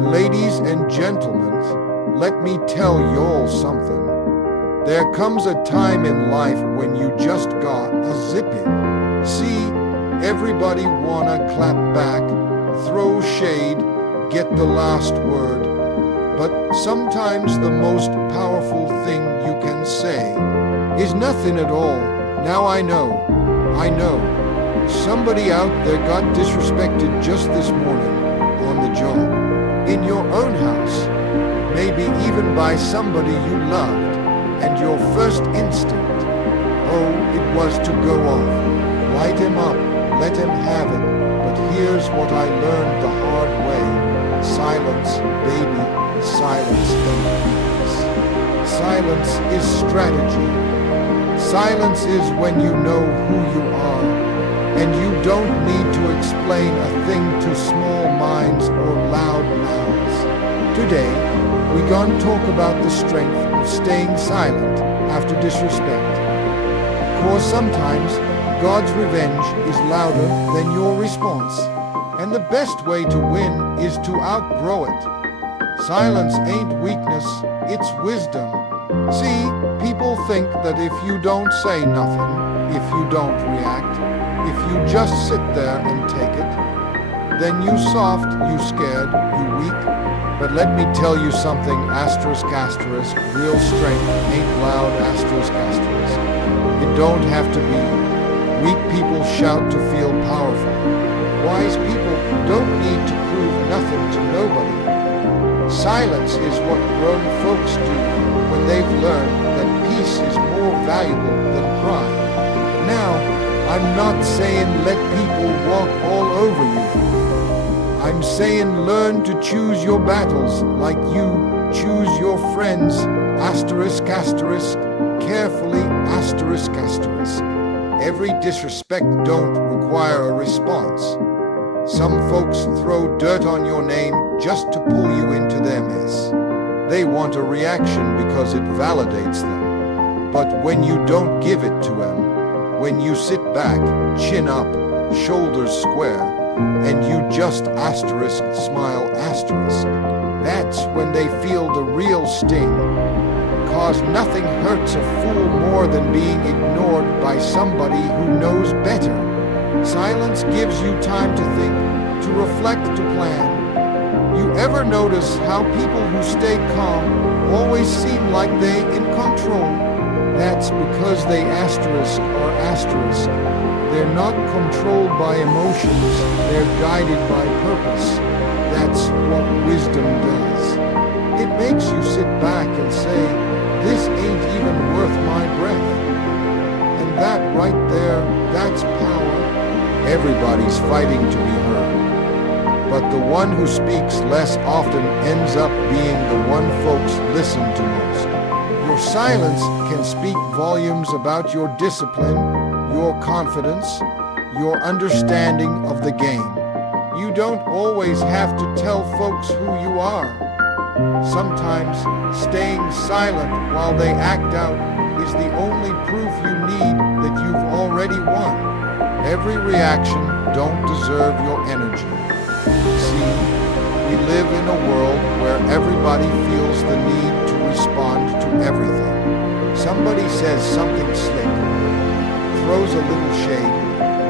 Ladies and gentlemen, let me tell y'all something. There comes a time in life when you just got a zip-in. See, everybody wanna clap back, throw shade, get the last word. But sometimes the most powerful thing you can say is nothing at all. Now I know. Somebody out there got disrespected just this morning on the job, in your own house, maybe even by somebody you loved, and your first instinct, oh, it was to go off, light him up, let him have it. But here's what I learned the hard way. Silence, baby, silence ain't weakness. Silence is strategy. Silence is when you know who you are, and you don't need to explain a thing to small minds or loud mouths. Today, we gonna talk about the strength of staying silent after disrespect. 'Cause sometimes God's revenge is louder than your response, and the best way to win is to outgrow it. Silence ain't weakness, it's wisdom. See, people think that if you don't say nothing, if you don't react, if you just sit there and take it, then you soft, you scared, you weak. But let me tell you something, asterisk, asterisk, real strength ain't loud, asterisk, asterisk. It don't have to be. Weak people shout to feel powerful. Wise people don't need to prove nothing to nobody. Silence is what grown folks do when they've learned that peace is more valuable than pride. Now, I'm not saying let people walk all over you. I'm saying learn to choose your battles like you choose your friends, asterisk, asterisk, carefully, asterisk, asterisk. Every disrespect don't require a response. Some folks throw dirt on your name just to pull you into their mess. They want a reaction because it validates them. But when you don't give it to them, when you sit back, chin up, shoulders square, and you just asterisk, smile, asterisk, that's when they feel the real sting. 'Cause nothing hurts a fool more than being ignored by somebody who knows better. Silence gives you time to think, to reflect, to plan. You ever notice how people who stay calm always seem like they in control? That's because they asterisk or asterisk. They're not controlled by emotions, they're guided by purpose. That's what wisdom does. It makes you sit back and say, this ain't even worth my breath. And that right there, that's power. Everybody's fighting to be heard. But the one who speaks less often ends up being the one folks listen to most. Your silence can speak volumes about your discipline, your confidence, your understanding of the game. You don't always have to tell folks who you are. Sometimes staying silent while they act out is the only proof you need that you've already won. Every reaction don't deserve your energy. See, we live in a world where everybody feels the need to respond to everything. Somebody says something slick, throws a little shade,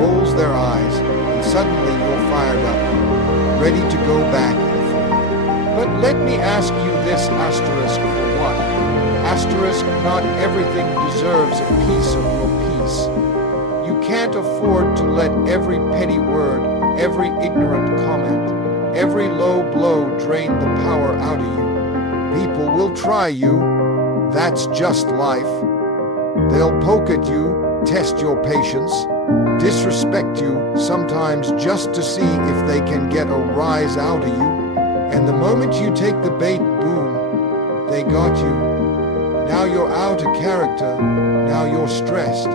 rolls their eyes, and suddenly you're fired up, ready to go back and forth. But let me ask you this, asterisk, for what? Asterisk, not everything deserves a piece of your peace. You can't afford to let every petty word, every ignorant comment, every low blow drain the power out of you. People will try you. That's just life. They'll poke at you, test your patience, disrespect you, sometimes just to see if they can get a rise out of you. And the moment you take the bait, boom, they got you. Now you're out of character. Now you're stressed.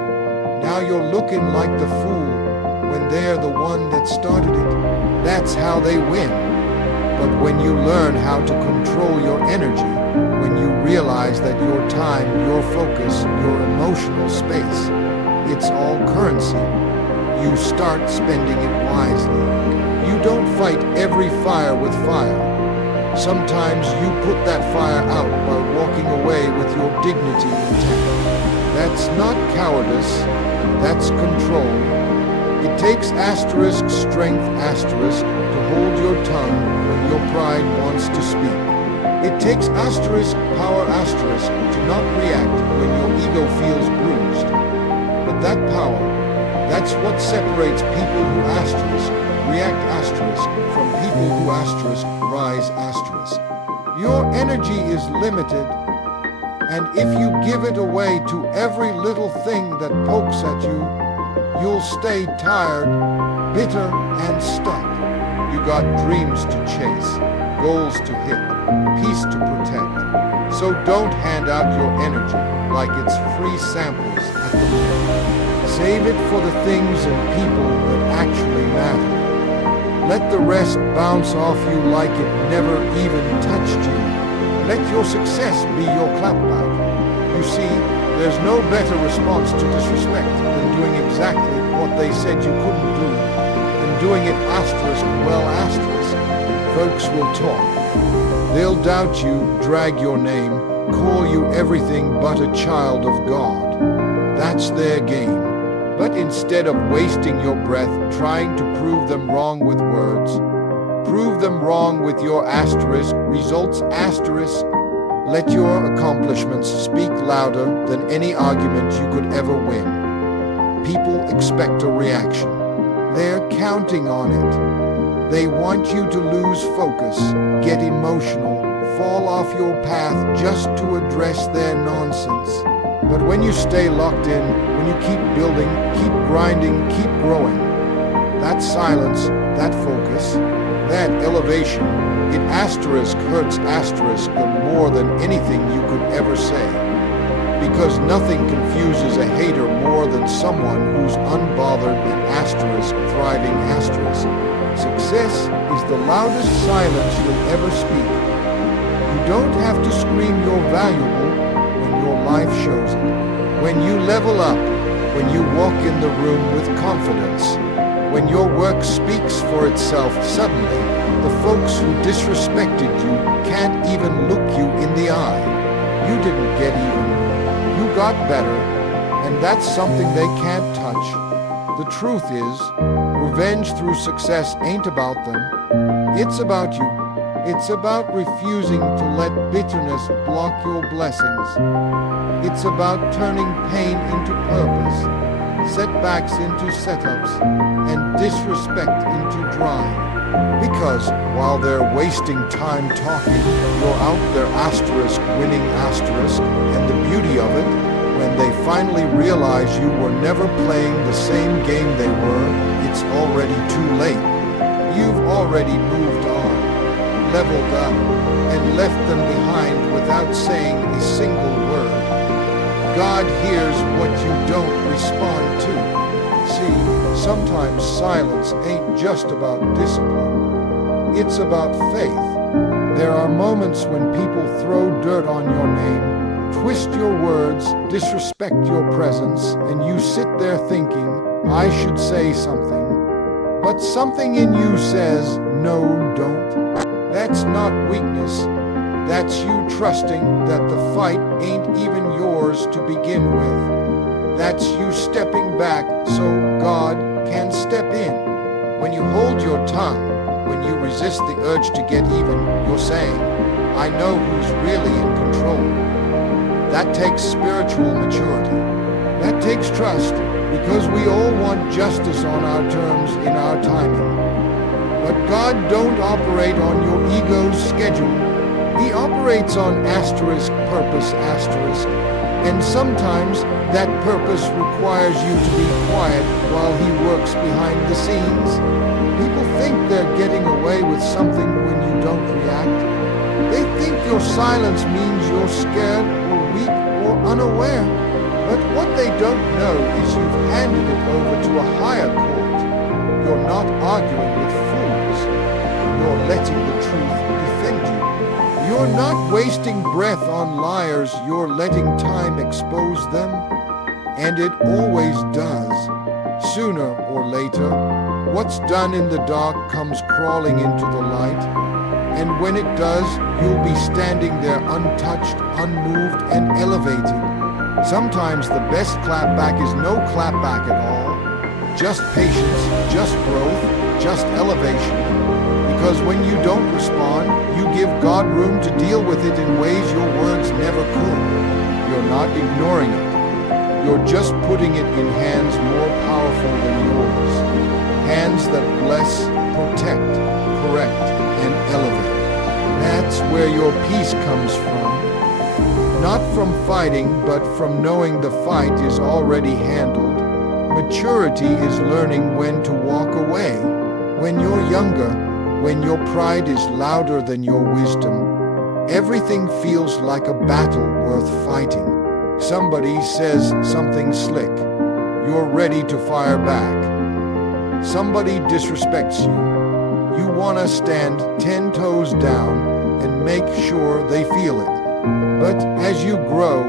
Now you're looking like the fool when they're the one that started it. That's how they win. But when you learn how to control your energy, when you realize that your time, your focus, your emotional space, it's all currency, you start spending it wisely. You don't fight every fire with fire. Sometimes you put that fire out by walking away with your dignity intact. That's not cowardice, that's control. It takes strength to hold your tongue when your pride wants to speak. It takes power to not react when your ego feels bruised. But that power, that's what separates people who react from people who rise . Your energy is limited, and if you give it away to every little thing that pokes at you, you'll stay tired, bitter, and stuck. You got dreams to chase, goals to hit, peace to protect. So don't hand out your energy like it's free samples at the moment. Save it for the things and people that actually matter. Let the rest bounce off you like it never even touched you. Let your success be your clapback. You see, there's no better response to disrespect than doing exactly what they said you couldn't do, and doing it Folks will talk. They'll doubt you, drag your name, call you everything but a child of God. That's their game. But instead of wasting your breath trying to prove them wrong with words, prove them wrong with your results . Let your accomplishments speak louder than any argument you could ever win. People expect a reaction. They're counting on it. They want you to lose focus, get emotional, fall off your path just to address their nonsense. But when you stay locked in, when you keep building, keep grinding, keep growing, that silence, that focus, that elevation, it hurts them more than anything you could ever say. Because nothing confuses a hater more than someone who's unbothered and thriving . Success is the loudest silence you'll ever speak. You don't have to scream you're valuable when your life shows it. When you level up, when you walk in the room with confidence, when your work speaks for itself, suddenly the folks who disrespected you can't even look you in the eye. You didn't get even. You got better, and that's something they can't touch. The truth is, revenge through success ain't about them. It's about you. It's about refusing to let bitterness block your blessings. It's about turning pain into purpose, setbacks into setups, and disrespect into drive. Because while they're wasting time talking, you're out there winning . And the beauty of it, when they finally realize you were never playing the same game they were, it's already too late. You've already moved on, leveled up, and left them behind without saying a single word. God hears what you don't respond to. See, sometimes silence ain't just about discipline. It's about faith. There are moments when people throw dirt on your name, twist your words, disrespect your presence, and you sit there thinking, I should say something. But something in you says, no, don't. That's not weakness. That's you trusting that the fight ain't even yours to begin with. That's you stepping back so God can step in. When you hold your tongue, when you resist the urge to get even, you're saying, I know who's really in control. That takes spiritual maturity. That takes trust, because we all want justice on our terms in our timing. But God don't operate on your ego's schedule. He operates on purpose . And sometimes that purpose requires you to be quiet while he works behind the scenes. People think they're getting away with something when you don't react. They think your silence means you're scared or weak or unaware. But what they don't know is you've handed it over to a higher court. You're not arguing with fools. You're letting the truth defend you. You're not wasting breath on liars. You're letting time expose them. And it always does. Sooner or later, what's done in the dark comes crawling into the light. And when it does, you'll be standing there untouched, unmoved, and elevated. Sometimes the best clapback is no clapback at all. Just patience, just growth, just elevation. Because when you don't respond, you give God room to deal with it in ways your words never could. You're not ignoring it. You're just putting it in hands more powerful than yours. Hands that bless, protect, correct, and elevate. That's where your peace comes from. Not from fighting, but from knowing the fight is already handled. Maturity is learning when to walk away. When you're younger, when your pride is louder than your wisdom, everything feels like a battle worth fighting. Somebody says something slick. You're ready to fire back. Somebody disrespects you. You want to stand 10 toes down and make sure they feel it. But as you grow,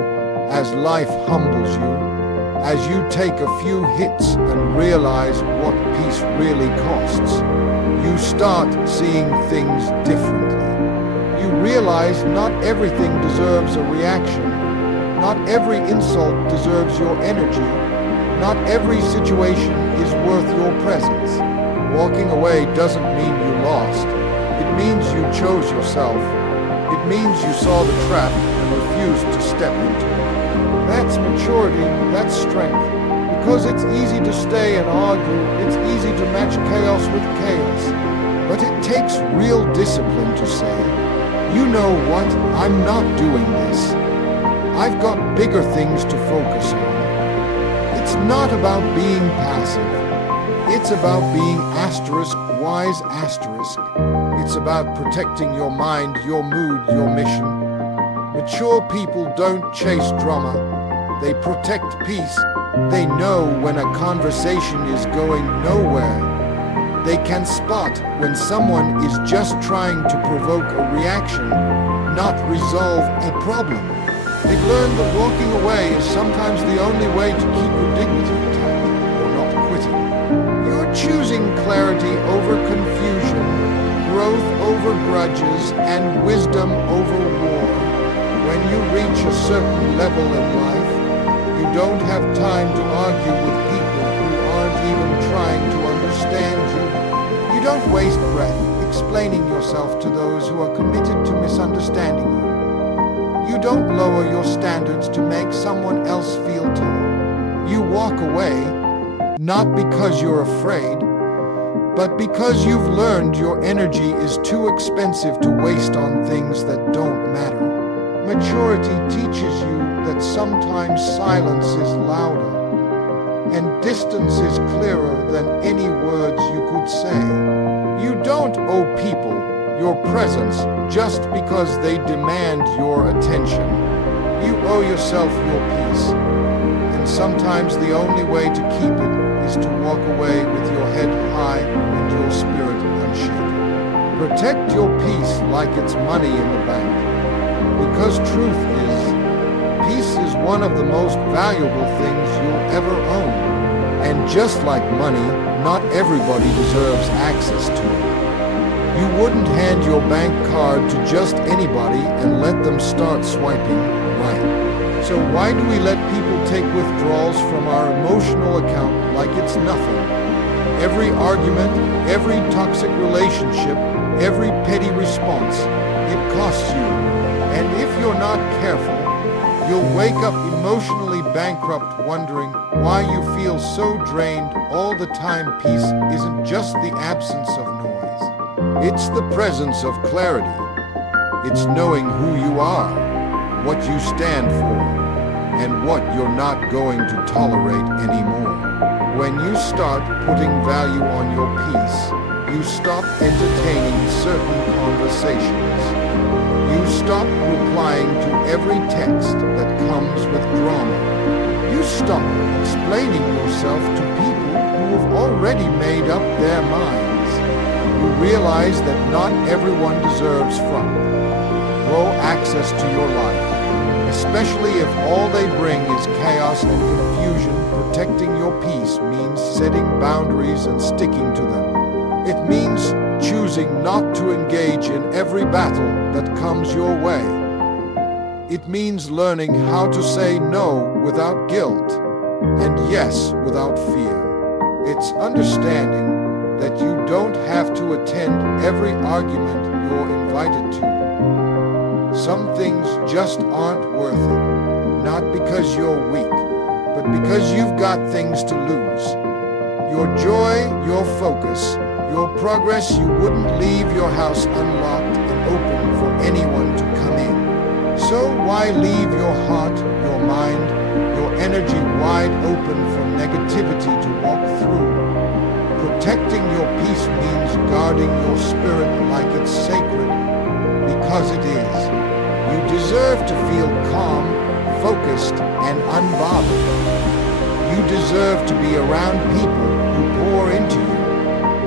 as life humbles you, as you take a few hits and realize what peace really costs, you start seeing things differently. You realize not everything deserves a reaction. Not every insult deserves your energy. Not every situation is worth your presence. Walking away doesn't mean you lost. It means you chose yourself. It means you saw the trap and refused to step into it. That's maturity, that's strength. Because it's easy to stay and argue, it's easy to match chaos with chaos. But it takes real discipline to say, you know what, I'm not doing this. I've got bigger things to focus on. It's not about being passive. It's about being wise. It's about protecting your mind, your mood, your mission. Mature people don't chase drama. They protect peace. They know when a conversation is going nowhere. They can spot when someone is just trying to provoke a reaction, not resolve a problem. They've learned that walking away is sometimes the only way to keep your dignity intact, or not quitting. You're choosing clarity over confusion, growth over grudges, and wisdom over war. When you reach a certain level in life, you don't have time to argue with people who aren't even trying to understand you. You don't waste breath explaining yourself to those who are committed to misunderstanding you. You don't lower your standards to make someone else feel tall. You walk away, not because you're afraid, but because you've learned your energy is too expensive to waste on things that don't matter. Maturity teaches you that sometimes silence is louder, and distance is clearer than any words you could say. You don't owe people your presence just because they demand your attention. You owe yourself your peace, and sometimes the only way to keep it is to walk away with your head high and your spirit unshaken. Protect your peace like it's money in the bank, because truth is, peace is one of the most valuable things you'll ever own. And just like money, not everybody deserves access to it. You wouldn't hand your bank card to just anybody and let them start swiping, right? So why do we let people take withdrawals from our emotional account like it's nothing? Every argument, every toxic relationship, every petty response, it costs you. And if you're not careful, you'll wake up emotionally bankrupt wondering why you feel so drained all the time. Peace isn't just the absence of noise. It's the presence of clarity. It's knowing who you are, what you stand for, and what you're not going to tolerate anymore. When you start putting value on your peace, you stop entertaining certain conversations. You stop replying to every text that comes with drama. You stop explaining yourself to people who have already made up their minds. You realize that not everyone deserves front row access to your life, especially if all they bring is chaos and confusion. Protecting your peace means setting boundaries and sticking to them. It means choosing not to engage in every battle that comes your way. It means learning how to say no without guilt and yes without fear. It's understanding that you don't have to attend every argument you're invited to. Some things just aren't worth it, not because you're weak, but because you've got things to lose. Your joy, your focus, your progress. You wouldn't leave your house unlocked and open for anyone to come in. So why leave your heart, your mind, your energy wide open for negativity to walk through? Protecting your peace means guarding your spirit like it's sacred, because it is. You deserve to feel calm, focused, and unbothered. You deserve to be around people who pour into you,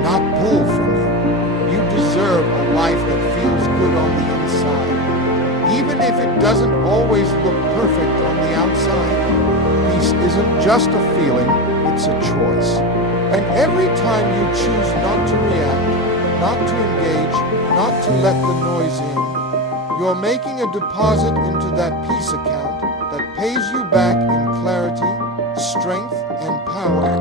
not pull from you. You deserve a life that feels good on the inside, even if it doesn't always look perfect on the outside. Peace isn't just a feeling, it's a choice. And every time you choose not to react, not to engage, not to let the noise in, you're making a deposit into that peace account that pays you back in clarity, strength, and power.